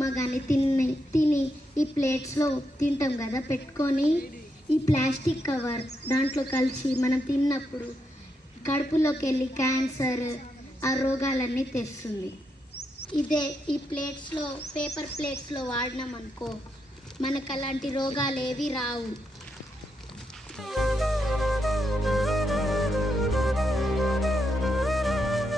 మగాని ఉప్మా కానీ తిని తిని ఈ ప్లేట్స్లో తింటాం కదా పెట్టుకొని ఈ ప్లాస్టిక్ కవర్ దాంట్లో కలిసి మనం తిన్నప్పుడు కడుపులోకి వెళ్ళి క్యాన్సర్ ఆ రోగాలన్నీ తెస్తుంది. ఇదే ఈ ప్లేట్స్లో పేపర్ ప్లేట్స్లో వాడినాం అనుకో మనకు అలాంటి రోగాలు ఏవి రావు.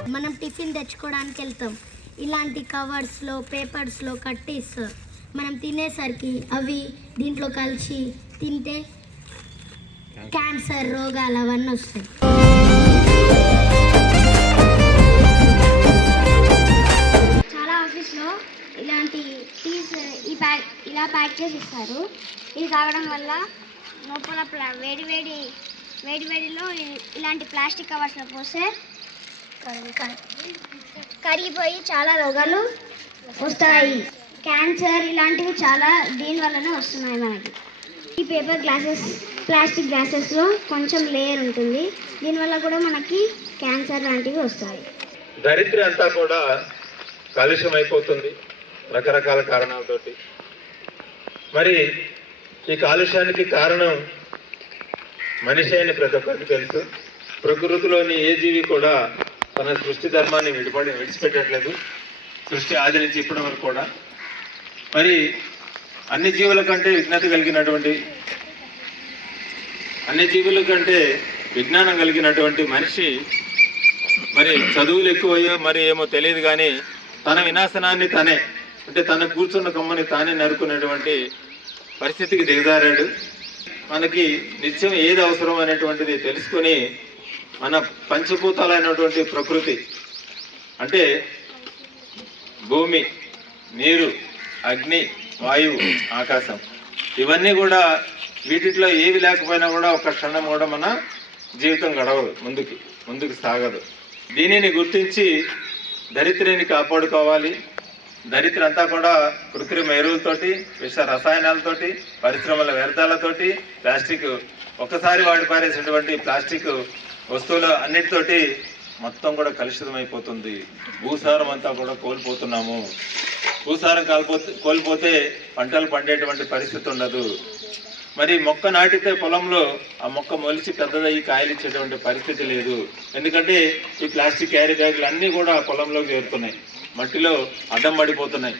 మనం టిఫిన్ తెచ్చుకోవడానికి వెళ్తాం ఇలాంటి కవర్స్లో పేపర్స్లో కట్టిస్తారు మనం తినేసరికి అవి దీంట్లో కలిసి తింటే క్యాన్సర్ రోగాలు అవన్నీ వస్తాయి. చాలా ఆఫీస్లో ఇలాంటి టీస్ ఈ ప్యాక్ ఇలా ప్యాక్ చేసి ఇస్తారు. ఇది తాగడం వల్ల లోపల వేడి వేడి వేడి వేడిలో ఇలాంటి ప్లాస్టిక్ కవర్స్లో పోస్తే కరిగిపోయి చాలా రోగాలు వస్తాయి. క్యాన్సర్ ఇలాంటివి చాలా దీని వల్లనే వస్తున్నాయి మనకి. ఈ పేపర్ గ్లాసెస్ ప్లాస్టిక్ గ్లాసెస్లో కొంచెం లేయర్ ఉంటుంది. దీనివల్ల కూడా మనకి క్యాన్సర్ లాంటివి వస్తాయి. దరిద్ర అంతా కూడా కాలుష్యం అయిపోతుంది రకరకాల కారణాలతోటి. మరి ఈ కాలుష్యానికి కారణం మనిషి అని ప్రతి ఒక్కరికి తెలుసు. ప్రకృతిలోని ఏ జీవి కూడా తన సృష్టి ధర్మాన్ని విడిపడి విడిచిపెట్టట్లేదు. సృష్టి ఆది నుంచి ఇప్పటి వరకు కూడా. మరి అన్ని జీవుల కంటే విజ్ఞత కలిగినటువంటి అన్ని జీవుల కంటే విజ్ఞానం కలిగినటువంటి మనిషి మరి చదువులు ఎక్కువయ్యో మరి ఏమో తెలియదు కానీ తన వినాశనాన్ని తనే అంటే తన కూర్చున్న కమ్మని తానే నరుకునేటువంటి పరిస్థితికి దిగజారాడు. మనకి నిత్యం ఏది అవసరం అనేటువంటిది తెలుసుకొని మన పంచభూతాలైనటువంటి ప్రకృతి అంటే భూమి నీరు అగ్ని వాయువు ఆకాశం ఇవన్నీ కూడా వీటిలో ఏవి లేకపోయినా కూడా ఒక క్షణం కూడా మన జీవితం గడవదు ముందుకి ముందుకు సాగదు. దీనిని గుర్తించి దరిద్రిని కాపాడుకోవాలి. దరిద్ర అంతా కూడా కృత్రిమ ఎరువులతోటి విష రసాయనాలతోటి పరిశ్రమల వ్యర్థాలతోటి ప్లాస్టిక్ ఒక్కసారి వాడి పారేసినటువంటి ప్లాస్టిక్ వస్తువులు అన్నిటితోటి మొత్తం కూడా కలుషితమైపోతుంది భూసారం అంతా కూడా కోల్పోతున్నాము. భూసారం కాలిపోతే కోల్పోతే పంటలు పండేటువంటి పరిస్థితి ఉండదు. మరి మొక్క నాటితే పొలంలో ఆ మొక్క మొలిచి పెద్దదయ్యి కాయలు ఇచ్చేటువంటి పరిస్థితి లేదు. ఎందుకంటే ఈ ప్లాస్టిక్ క్యారీ బ్యాగులు అన్నీ కూడా పొలంలోకి చేరుతున్నాయి. మట్టిలో అడ్డం పడిపోతున్నాయి.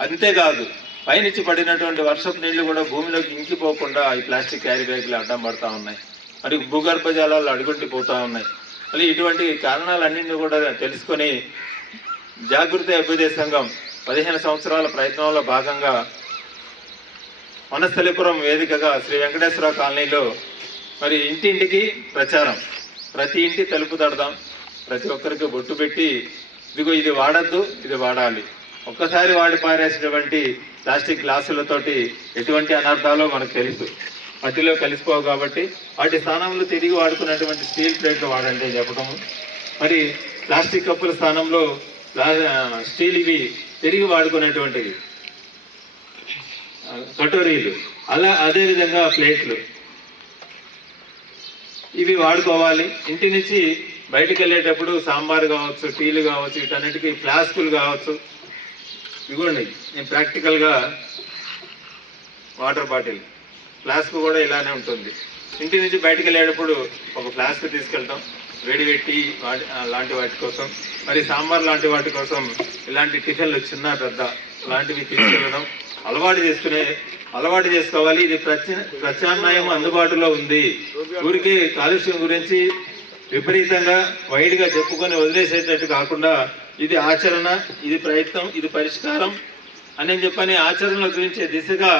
అంతేకాదు పైనుంచి పడినటువంటి వర్షపు నీళ్ళు కూడా భూమిలోకి ఇంకిపోకుండా ఈ ప్లాస్టిక్ క్యారీ బ్యాగులు అడ్డం పడతా ఉన్నాయి. మరి భూగర్భ జలాలు అడుగుంటిపోతూ ఉన్నాయి. మళ్ళీ ఇటువంటి కారణాలన్నింటినీ కూడా తెలుసుకొని జాగృతి అభ్యుదయ సంఘం పదిహేను సంవత్సరాల ప్రయత్నంలో భాగంగా వనస్థలిపురం వేదికగా శ్రీ వెంకటేశ్వర కాలనీలో మరి ఇంటింటికి ప్రచారం. ప్రతి ఇంటి తలుపు తడదాం. ప్రతి ఒక్కరికి బొట్టు పెట్టి ఇదిగో ఇది వాడద్దు ఇది వాడాలి. ఒక్కసారి వాడి పారేసినటువంటి ప్లాస్టిక్ గ్లాసులతోటి ఎటువంటి అనర్థాలో మనకు తెలుసు. మట్టిలో కలిసిపోవు కాబట్టి వాటి స్థానంలో తిరిగి వాడుకున్నటువంటి స్టీల్ ప్లేట్లు వాడండి చెప్పడం మరి ప్లాస్టిక్ కప్పుల స్థానంలో స్టీల్ ఇవి తిరిగి వాడుకునేటువంటివి. కటోరీలు. అలా అదే విధంగా ప్లేట్లు. ఇవి వాడుకోవాలి. ఇంటి నుంచి బయటికి వెళ్ళేటప్పుడు సాంబార్ కావచ్చు టీలు కావచ్చు వీటన్నిటికీ ఫ్లాస్కులు కావచ్చు. ఇవ్వండి నేను ప్రాక్టికల్గా వాటర్ బాటిల్. ఫ్లాస్క్ కూడా ఇలానే ఉంటుంది. ఇంటి నుంచి బయటికి వెళ్ళేటప్పుడు ఒక ఫ్లాస్క్ తీసుకెళ్తాం. వేడి పెట్టి వాటి లాంటి వాటి కోసం. మరి సాంబార్ లాంటి వాటి కోసం ఇలాంటి టిఫిన్లు చిన్న పెద్ద లాంటివి తీసుకెళ్ళడం అలవాటు చేసుకునే అలవాటు చేసుకోవాలి. ఇది ప్రత్యామ్నాయం అందుబాటులో ఉంది. ఊరికి కాలుష్యం గురించి విపరీతంగా వైడ్గా చెప్పుకొని వదిలేసేటట్టు కాకుండా ఇది ఆచరణ ఇది ప్రయత్నం ఇది పరిష్కారం అని చెప్పని ఆచరణలో గురించే దిశగా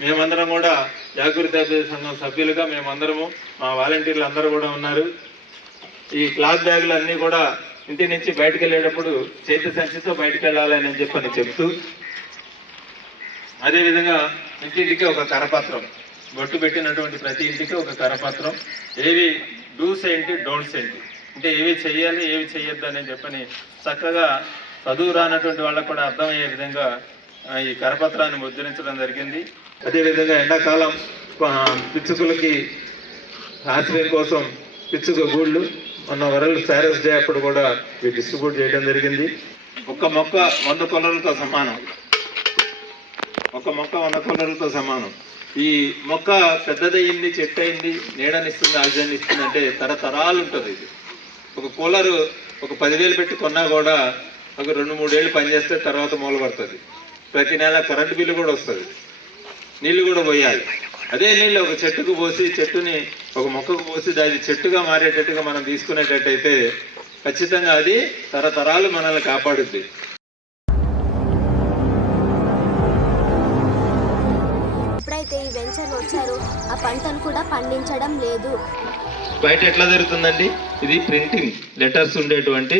మేమందరం కూడా జాగృతి సంఘం సభ్యులుగా మేమందరము మా వాలంటీర్లు అందరూ కూడా ఉన్నారు. ఈ క్లాత్ బ్యాగులు అన్నీ కూడా ఇంటి నుంచి బయటకు వెళ్ళేటప్పుడు చేతి సంచితో బయటకు వెళ్ళాలని చెప్పని చెప్తూ అదేవిధంగా ఇంటింటికి ఒక కరపత్రం బొట్టు పెట్టినటువంటి ప్రతి ఇంటికి ఒక కరపత్రం ఏవి డూస్ ఏంటి డోంట్స్ ఏంటి అంటే ఏవి చేయాలి ఏవి చేయొద్దు అని చెప్పని చక్కగా చదువు రానటువంటి వాళ్ళకు కూడా అర్థమయ్యే విధంగా ఈ కరపత్రాన్ని ముద్రించడం జరిగింది. అదేవిధంగా ఎండాకాలం పిచ్చుకులకి ఆశ్రయం కోసం పిచ్చుక గూళ్ళు మొన్న వరల్డ్ ఫారెస్ట్ డే అప్పుడు కూడా ఇవి డిస్ట్రిబ్యూట్ చేయడం జరిగింది. ఒక మొక్క వంద కొలర్లతో సమానం. ఒక మొక్క వంద కొలరులతో సమానం. ఈ మొక్క పెద్దదయ్యింది చెట్టు అయింది నీడనిస్తుంది ఆక్సిజన్ ఇస్తుంది అంటే తరతరాలు ఉంటుంది ఇది. ఒక కూలరు ఒక పదివేలు పెట్టి కొన్నా కూడా ఒక రెండు మూడేళ్ళు పనిచేస్తే తర్వాత మూలపడుతుంది ప్రతి నెల కరెంటు బిల్లు కూడా వస్తుంది. నీళ్ళు కూడా పోయాలి. అదే నీళ్ళు ఒక చెట్టుకు పోసి చెట్టుని ఒక మొక్కకు పోసి దాని చెట్టుగా మారేటట్టుగా మనం తీసుకునేటట్టయితే ఖచ్చితంగా అది తరతరాలు మనల్ని కాపాడుద్ది. ఎప్పుడైతే ఈ వెంచర్ వచ్చారో. ఆ పంటను కూడా పండించడం లేదు. బయట ఎట్లా జరుగుతుందండి? ఇది ప్రింటింగ్ లెటర్స్ ఉండేటువంటి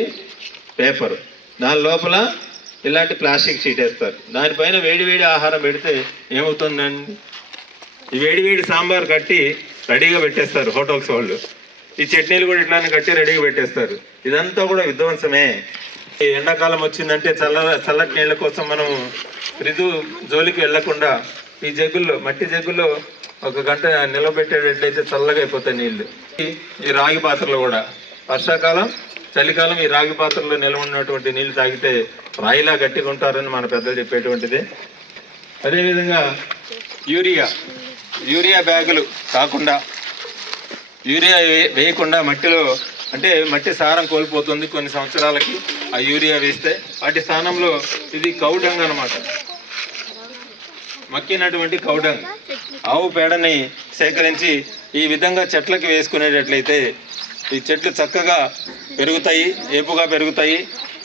పేపర్. దాని లోపల ఇలాంటి ప్లాస్టిక్ షీట్ వేస్తారు. దానిపైన వేడివేడి ఆహారం పెడితే ఏమవుతుందండి? ఈ వేడి వేడి సాంబార్ కట్టి రెడీగా పెట్టేస్తారు హోటల్స్ వాళ్ళు. ఈ చట్నీలు కూడా ఇట్లానే కట్టి రెడీగా పెట్టేస్తారు. ఇదంతా కూడా విధ్వంసమే. ఈ ఎండాకాలం వచ్చిందంటే చల్ల చల్లటి నీళ్ళ కోసం మనం రిజు జోలికి వెళ్ళకుండా ఈ జగ్గుల్లో మట్టి జగ్గుల్లో ఒక గంట నిలబెట్టేటట్లయితే చల్లగా అయిపోతాయి నీళ్ళు. ఈ- ఈ రాగి పాత్రలు కూడా. వర్షాకాలం చలికాలం ఈ రాగి పాత్రలో నిల్వ ఉన్నటువంటి నీళ్ళు తాగితే రాయిలా గట్టిగా ఉంటారని మన పెద్దలు చెప్పేటువంటిది. అదేవిధంగా యూరియా యూరియా బ్యాగులు కాకుండా యూరియా వేయకుండా మట్టిలో అంటే మట్టి సారం కోల్పోతుంది కొన్ని సంవత్సరాలకి ఆ యూరియా వేస్తే. వాటి స్థానంలో ఇది కౌడంగ్ అనమాట మక్కినటువంటి కౌడంగ్. ఆవు పేడని సేకరించి ఈ విధంగా చెట్లకి వేసుకునేటట్లయితే ఈ చెట్లు చక్కగా పెరుగుతాయి ఏపుగా పెరుగుతాయి.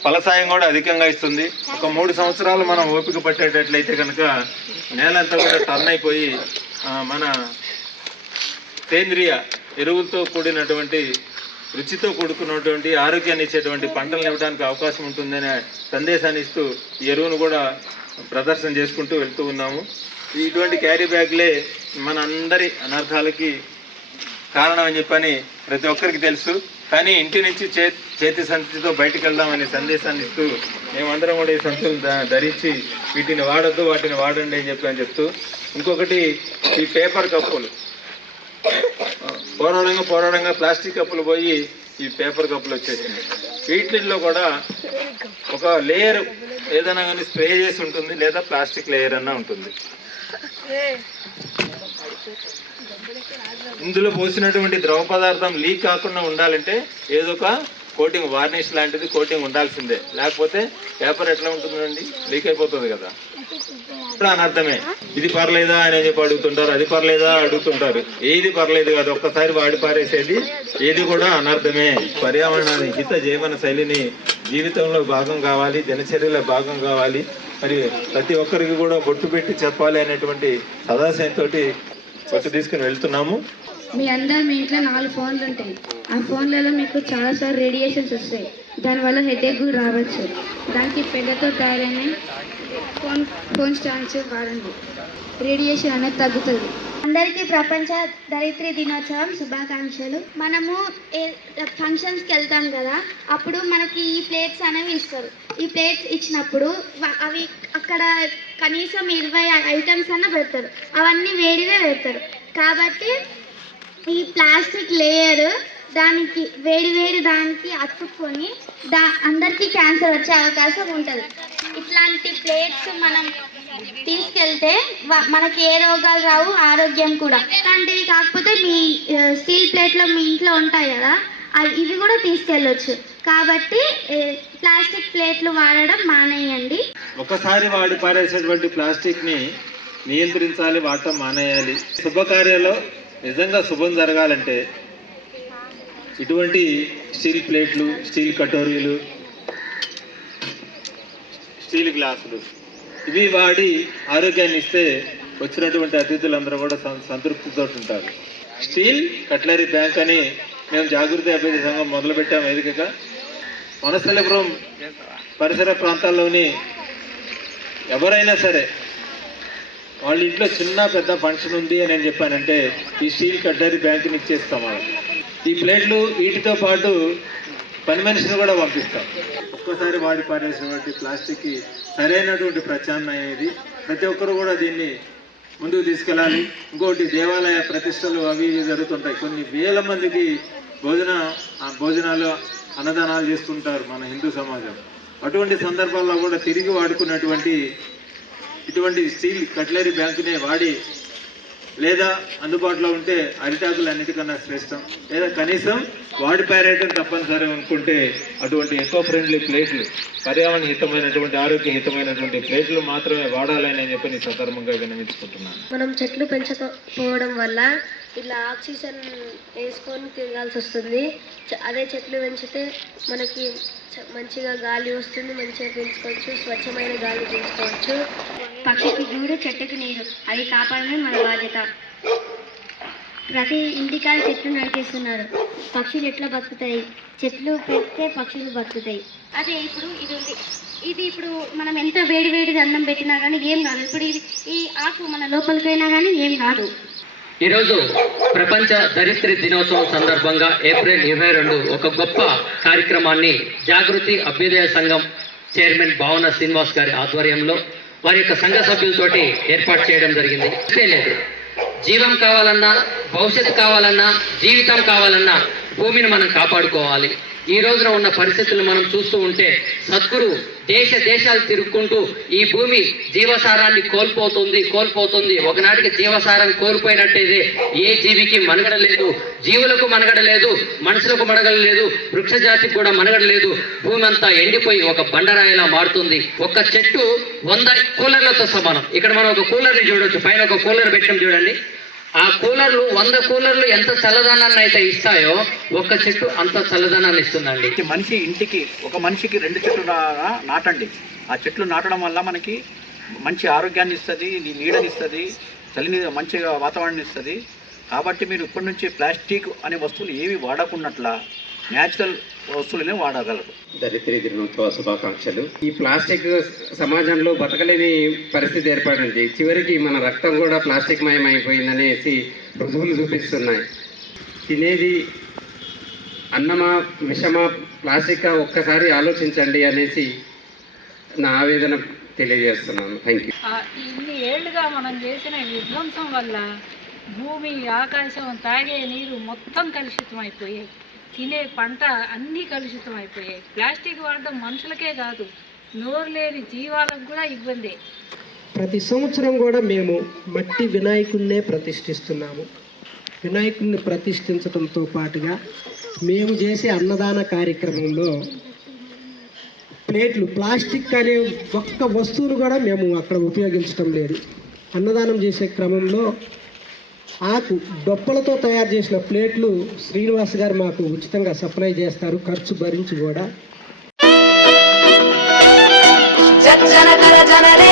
ఫలసాయం కూడా అధికంగా ఇస్తుంది. ఒక మూడు సంవత్సరాలు మనం ఓపిక పట్టేటట్లయితే కనుక నేలంతా కూడా టర్న్ అయిపోయి మన సేంద్రియ ఎరువులతో కూడినటువంటి రుచితో కూడుకున్నటువంటి ఆరోగ్యాన్ని ఇచ్చేటువంటి పంటలను ఇవ్వడానికి అవకాశం ఉంటుందనే సందేశాన్ని ఇస్తూ ఈ ఎరువును కూడా ప్రదర్శన చేసుకుంటూ వెళ్తూ ఉన్నాము. ఇటువంటి క్యారీ బ్యాగ్లే మన అందరి అనర్థాలకి కారణం అని చెప్పని ప్రతి ఒక్కరికి తెలుసు. కానీ ఇంటి నుంచి చే చేతి సంచితో బయటకు వెళ్దామనే సందేశాన్ని ఇస్తూ మేమందరం కూడా ఈ సంచులు ధరించి వీటిని వాడొద్దు వాటిని వాడండి అని చెప్పి అని చెప్తూ ఇంకొకటి ఈ పేపర్ కప్పులు. పోరాడంగా పోరాడంగా ప్లాస్టిక్ కప్పులు పోయి ఈ పేపర్ కప్పులు వచ్చేసినాయి. వీటిల్లో కూడా ఒక లేయర్ ఏదైనా కానీ స్ప్రే చేసి ఉంటుంది లేదా ప్లాస్టిక్ లేయర్ అన్నా ఉంటుంది. ఇందులో పోసినటువంటి ద్రవ పదార్థం లీక్ కాకుండా ఉండాలంటే ఏదో ఒక కోటింగ్ వార్నిష్ లాంటిది కోటింగ్ ఉండాల్సిందే. లేకపోతే పేపర్ ఎట్లా ఉంటుందండి? లీక్ అయిపోతుంది కదా. ఇప్పుడు అనర్థమే ఇది పర్లేదా అని చెప్పి అడుగుతుంటారు. అది పర్లేదా అడుగుతుంటారు. ఏది పర్లేదు కాదు ఒక్కసారి వాడి పారేసేది ఏది కూడా అనర్థమే. పర్యావరణాన్ని హిత జీవన శైలిని జీవితంలో భాగం కావాలి దినచర్యలో భాగం కావాలి. మరి ప్రతి ఒక్కరికి కూడా బొట్టు పెట్టి చెప్పాలి అనేటువంటి సదాశయంతో బొట్టు తీసుకుని వెళ్తున్నాము. మీ అందరు మీ ఇంట్లో నాలుగు ఫోన్లు ఉంటాయి. ఆ ఫోన్లలో మీకు చాలాసార్లు రేడియేషన్స్ వస్తాయి. దానివల్ల హెడేక్ కూడా రావచ్చు. దానికి పెద్దతో తయారైన ఫోన్ ఫోన్ స్టాండ్స్ వాడండి. రేడియేషన్ అనేది తగ్గుతుంది. అందరికీ ప్రపంచ దరిద్ర దినోత్సవం శుభాకాంక్షలు. మనము ఏ ఫంక్షన్స్కి వెళ్తాం కదా అప్పుడు మనకి ఈ ప్లేట్స్ అనేవి ఇస్తారు. ఈ ప్లేట్స్ ఇచ్చినప్పుడు అవి అక్కడ కనీసం ఇరవై ఐటమ్స్ అన్న పెడతారు. అవన్నీ వేడివే పెడతారు. కాబట్టి ఈ ప్లాస్టిక్ లేయర్ దానికి వేడి వేడి దానికి అతుక్కొని దా అందరికీ క్యాన్సర్ వచ్చే అవకాశం ఉంటుంది. ఇట్లాంటి ప్లేట్స్ మనం తీసుకెళ్తే మనకి ఏ రోగాలు రావు ఆరోగ్యం కూడా. ఇట్లాంటివి కాకపోతే మీ స్టీల్ ప్లేట్లో మీ ఇంట్లో ఉంటాయి కదా అవి ఇవి కూడా తీసుకెళ్ళొచ్చు. కాబట్టి ప్లాస్టిక్ ప్లేట్లు వాడడం మానేయండి. ఒకసారి వాడి పారేసేటువంటి ప్లాస్టిక్ని నియంత్రించాలి వాడటం మానేయాలి. శుభకార్యాలు నిజంగా శుభం జరగాలంటే ఇటువంటి స్టీల్ ప్లేట్లు స్టీల్ కటోరీలు స్టీల్ గ్లాసులు ఇవి వాడి ఆరోగ్యాన్ని ఇస్తే వచ్చినటువంటి అతిథులందరూ కూడా సంతృప్తితో ఉంటారు. స్టీల్ కట్లరీ బ్యాంక్ అని మేము జాగృతి అభ్యర్థి సంఘం మొదలుపెట్టాము వేదికగా. వనస్థలపురం పరిసర ప్రాంతాల్లోని ఎవరైనా సరే వాళ్ళ ఇంట్లో చిన్న పెద్ద ఫంక్షన్ ఉంది అని నేను చెప్పానంటే ఈ స్టీల్ కట్లరీ బ్యాంకుని ఇచ్చేస్తాం వాళ్ళకి. ఈ ప్లేట్లు వీటితో పాటు పని మనిషిని కూడా పంపిస్తాం. ఒక్కసారి వాడి పారేసినటువంటి ప్లాస్టిక్కి సరైనటువంటి ప్రత్యామ్నాయం ఇది. ప్రతి ఒక్కరు కూడా దీన్ని ముందుకు తీసుకెళ్ళాలి. ఇంకోటి దేవాలయ ప్రతిష్టలు అవి ఇవి జరుగుతుంటాయి. కొన్ని వేల మందికి భోజన భోజనాలు అన్నదానాలు చేస్తుంటారు మన హిందూ సమాజం. అటువంటి సందర్భాల్లో కూడా తిరిగి వాడుకున్నటువంటి ఇటువంటి స్టీల్ కట్లరీ బ్యాంకునే వాడి లేదా అందుబాటులో ఉంటే అరిటాకులు అన్నిటికన్నా శ్రేష్టం. లేదా కనీసం వాడి పారేయటం తప్పనిసరి అనుకుంటే అటువంటి ఎకో ఫ్రెండ్లీ ప్లేట్లు పర్యావరణ హితమైనటువంటి ఆరోగ్య హితమైనటువంటి ప్లేట్లు మాత్రమే వాడాలని చెప్పి సందర్భంగా విన్నవించుకుంటున్నాను మనం చెట్లు పెంచకపోవడం వల్ల ఇలా ఆక్సిజన్ వేసుకొని తిరగాల్సి వస్తుంది. చ- అదే చెట్లు పెంచితే మనకి చ- మంచిగా గాలి వస్తుంది మంచిగా పెంచుకోవచ్చు స్వచ్ఛమైన గాలి పెంచుకోవచ్చు. పక్షికి గూడు చెట్టుకి నీరు. అవి కాపాడమే మన బాధ్యత. ప్రతి ఇంటికాడ చెట్లు నరికేస్తున్నారు. పక్షులు ఎట్లా బతుకుతాయి? చెట్లు పెడితే పక్షులు బతుకుతాయి. అదే ఇప్పుడు ఇది ఉంది. ఇది ఇప్పుడు మనం ఎంత వేడి వేడి అన్నం పెట్టినా కానీ ఏం కాదు. ఇప్పుడు ఇది ఈ ఆకు మన లోపలికైనా కానీ ఏం కాదు. ఈరోజు ప్రపంచ దరిద్ర దినోత్సవం సందర్భంగా ఏప్రిల్ ఇరవై రెండు ఒక గొప్ప కార్యక్రమాన్ని జాగృతి అభ్యుదయ సంఘం చైర్మన్ భావన శ్రీనివాస్ గారి ఆధ్వర్యంలో వారి యొక్క సంఘ సభ్యులతోటి ఏర్పాటు చేయడం జరిగింది. లేదు. జీవం కావాలన్నా భవిష్యత్తు కావాలన్నా జీవితం కావాలన్నా భూమిని మనం కాపాడుకోవాలి. ఈ రోజున ఉన్న పరిస్థితులు మనం చూస్తూ ఉంటే సద్గురు దేశ దేశాలు తిరుక్కుంటూ ఈ భూమి జీవసారాన్ని కోల్పోతుంది కోల్పోతుంది. ఒకనాటికి జీవసారం కోల్పోయినట్టయితే ఏ జీవికి మనుగడ లేదు జీవులకు మనుగడ లేదు మనుషులకు మనుగడ లేదు వృక్ష జాతికి కూడా మనుగడ లేదు. భూమి అంతా ఎండిపోయి ఒక బండరాయిలా మారుతుంది. ఒక చెట్టు వంద కూలర్లతో సమానం. ఇక్కడ మనం ఒక కూలర్ని చూడొచ్చు. పైన ఒక కూలర్ పెట్టడం చూడండి. ఆ కూలర్లు వంద కూలర్లు ఎంత చల్లదనాన్ని అయితే ఇస్తాయో ఒక్క చెట్టు అంత చల్లదనాన్ని ఇస్తుందండి. మనిషి ఇంటికి ఒక మనిషికి రెండు చెట్లు నాటండి. ఆ చెట్లు నాటడం వల్ల మనకి మంచి ఆరోగ్యాన్ని ఇస్తుంది నీడని ఇస్తుంది చలిని మంచిగా వాతావరణాన్ని ఇస్తుంది. కాబట్టి మీరు ఇప్పటి నుంచి ప్లాస్టిక్ అనే వస్తువులు ఏవి వాడకున్నట్లా న్యాచురల్ వస్తువులనే వాడగలరు. దరిద్ర దినోత్సవ శుభాకాంక్షలు. ఈ ప్లాస్టిక్ సమాజంలో బతకలేని పరిస్థితి ఏర్పడింది. చివరికి మన రక్తం కూడా ప్లాస్టిక్ మయం అయిపోయిందనేసి రుజువులు చూపిస్తున్నాయి. తినేది అన్నమా విషమా ప్లాస్టిక్ ఒక్కసారి ఆలోచించండి అనేసి నా ఆవేదన తెలియజేస్తున్నాను. థ్యాంక్ యూ ఇన్ని ఏళ్ళుగా మనం చేసిన విధ్వంసం వల్ల భూమి ఆకాశం తాగే నీరు మొత్తం కలుషితం అయిపోయాయి తినే పంట అన్నీ కలుషితం అయిపోయాయి. ప్లాస్టిక్ వాడడం మనుషులకే కాదు నోరు లేని జీవాలకు కూడా ఇబ్బందే. ప్రతి సంవత్సరం కూడా మేము మట్టి వినాయకుడినే ప్రతిష్ఠిస్తున్నాము. వినాయకుడిని ప్రతిష్ఠించడంతో పాటుగా మేము చేసే అన్నదాన కార్యక్రమంలో ప్లేట్లు ప్లాస్టిక్ అనే ఒక్క వస్తువును కూడా మేము అక్కడ ఉపయోగించడం లేదు. అన్నదానం చేసే క్రమంలో ఆకు డొప్పలతో తయారు చేసిన ప్లేట్లు శ్రీనివాస్ గారు మాకు ఉచితంగా సప్లై చేస్తారు. ఖర్చు భరించి కూడా. జజ్జన కర జననే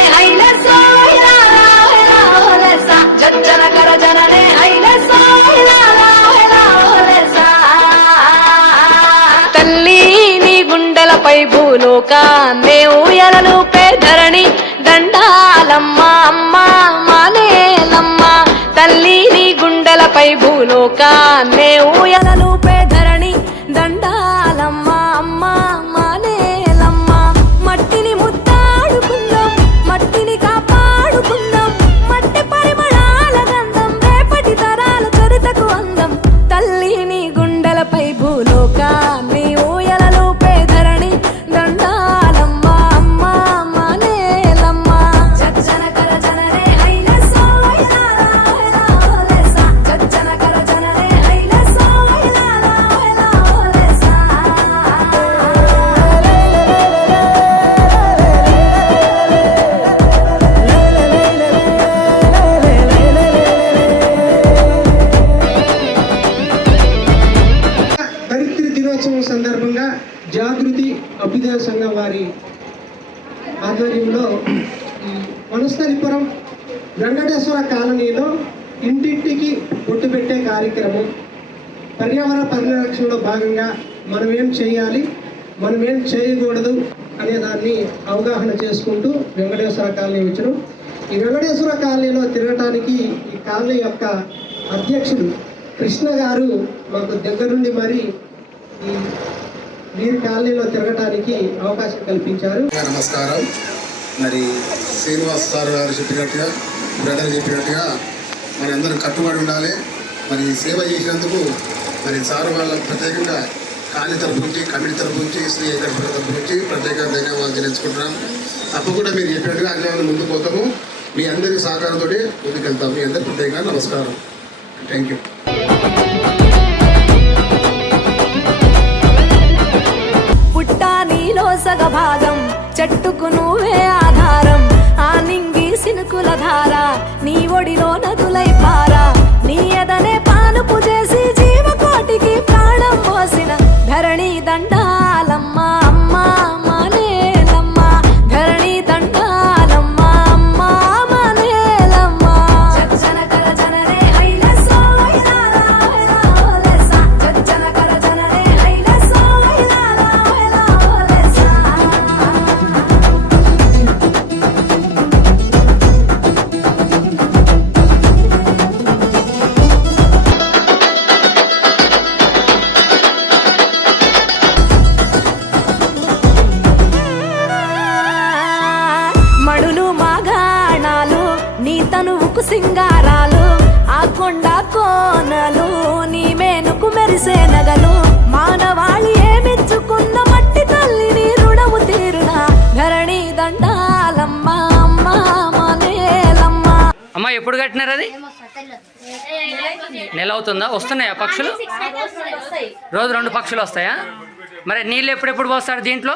తల్లి నీ గుండెలపై భూలోకాన్నే ఊయలను పేదరణి దండాలమ్మ అమ్మ. పై భూలోకాన్నే ఊయలలు పేదర మనం ఏం చేయాలి? మనం ఏం చేయకూడదు అనే దాన్ని అవగాహన చేసుకుంటూ వెంకటేశ్వర కాలనీ వచ్చారు ఈ వెంకటేశ్వర కాలనీలో తిరగటానికి ఈ కాలనీ యొక్క అధ్యక్షుడు కృష్ణ గారు మాకు దగ్గరుండి మరి ఈ వీరి కాలనీలో తిరగటానికి అవకాశం కల్పించారు. నమస్కారం. మరి శ్రీనివాస్ సార్ గారు చెప్పినట్టుగా బ్రదర్ చెప్పినట్టుగా మరి అందరూ కట్టుబడి ఉండాలి. మరి సేవ చేసినందుకు మరి సార్ వాళ్ళ ప్రత్యేకంగా కాలి తరపు నుంచి కమిటీ తరపు నుంచి శ్రీ వెంకటేశ్వర తరపు నుంచి ప్రత్యేకంగా ధన్యవాదాలు తెలుసుకుంటున్నాం తప్పకుండా మీరు చెప్పినట్టుగా అన్ని ముందు పోతాము. మీ అందరి సహకారంతో ముందుకెళ్తాం. మీ అందరి ప్రత్యేకంగా నమస్కారం. థ్యాంక్ యూ పుట్టా నీలో సగ భాగం చెట్టుకు నువ్వే ఆధారం. ఆ నింగి సినుకుల ధార నీ ఒడిలో నదులై పారా. నీ ఎదనే పానుపు చేసి జీవకోటికి ప్రాణం పోసిన ధరణి దండాల కట్టినారు అది? నెల అవుతుందా? వస్తున్నాయా పక్షులు? రోజు రెండు పక్షులు వస్తాయా? మరి నీళ్ళు ఎప్పుడెప్పుడు పోస్తారు దీంట్లో?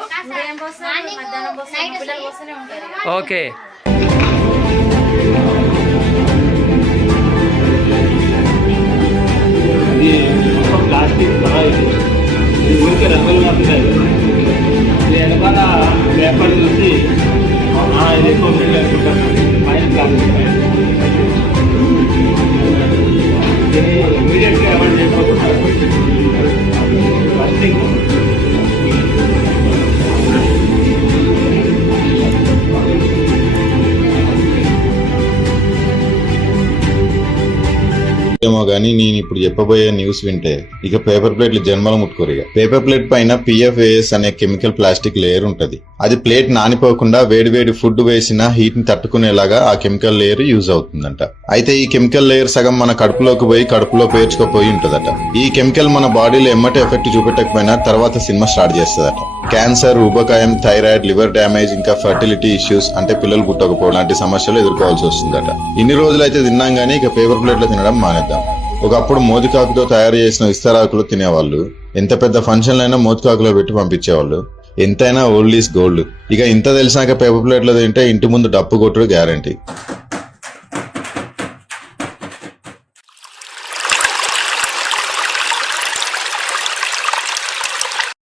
ఓకే. ప్లాస్టిక్ కళ ఇది రంగులు మాత్రమే వెనకాల పేపర్ చూసి ఎక్కువ బిల్డ్ అనుకుంటారు కానీ నేను ఇప్పుడు చెప్పబోయే న్యూస్ వింటే ఇక పేపర్ ప్లేట్లు జన్మల ముట్టుకోరు ఇక. పేపర్ ప్లేట్ పైన పిఎఫ్ఏఎస్ అనే కెమికల్ ప్లాస్టిక్ లేయర్ ఉంటది. అది ప్లేట్ నానిపోకుండా వేడి వేడి ఫుడ్ వేసిన హీట్ని తట్టుకునేలాగా ఆ కెమికల్ లేయర్ యూజ్ అవుతుందంట. అయితే ఈ కెమికల్ లేయర్ సగం మన కడుపులోకి పోయి కడుపులో పేర్చుకుపోయి ఉంటదట. ఈ కెమికల్ మన బాడీలో ఎమ్మటి ఎఫెక్ట్ చూపెట్టకపోయినా తర్వాత సినిమా స్టార్ట్ చేస్తుందట. క్యాన్సర్ ఊబకాయం థైరాయిడ్ లివర్ డ్యామేజ్ ఇంకా ఫర్టిలిటీ ఇష్యూస్ అంటే పిల్లలు పుట్టకపోవడం లాంటి సమస్యలు ఎదుర్కోవాల్సి వస్తుందట. ఇన్ని రోజులైతే తిన్నాం గానీ ఇక పేపర్ ప్లేట్లో తినడం మానేద్దాం. ఒకప్పుడు మోతికాకుతో తయారు చేసిన విస్తరాకులు తినేవాళ్ళు. ఎంత పెద్ద ఫంక్షన్లైనా మోతికాకులో పెట్టి పంపించేవాళ్ళు. ఎంతైనా ఓల్డ్ ఈస్ గోల్డ్. ఇక ఇంత తెలిసాక పేపర్ ప్లేట్లో తింటే ఇంటి ముందు డప్పు కొట్టుడు గ్యారంటీ.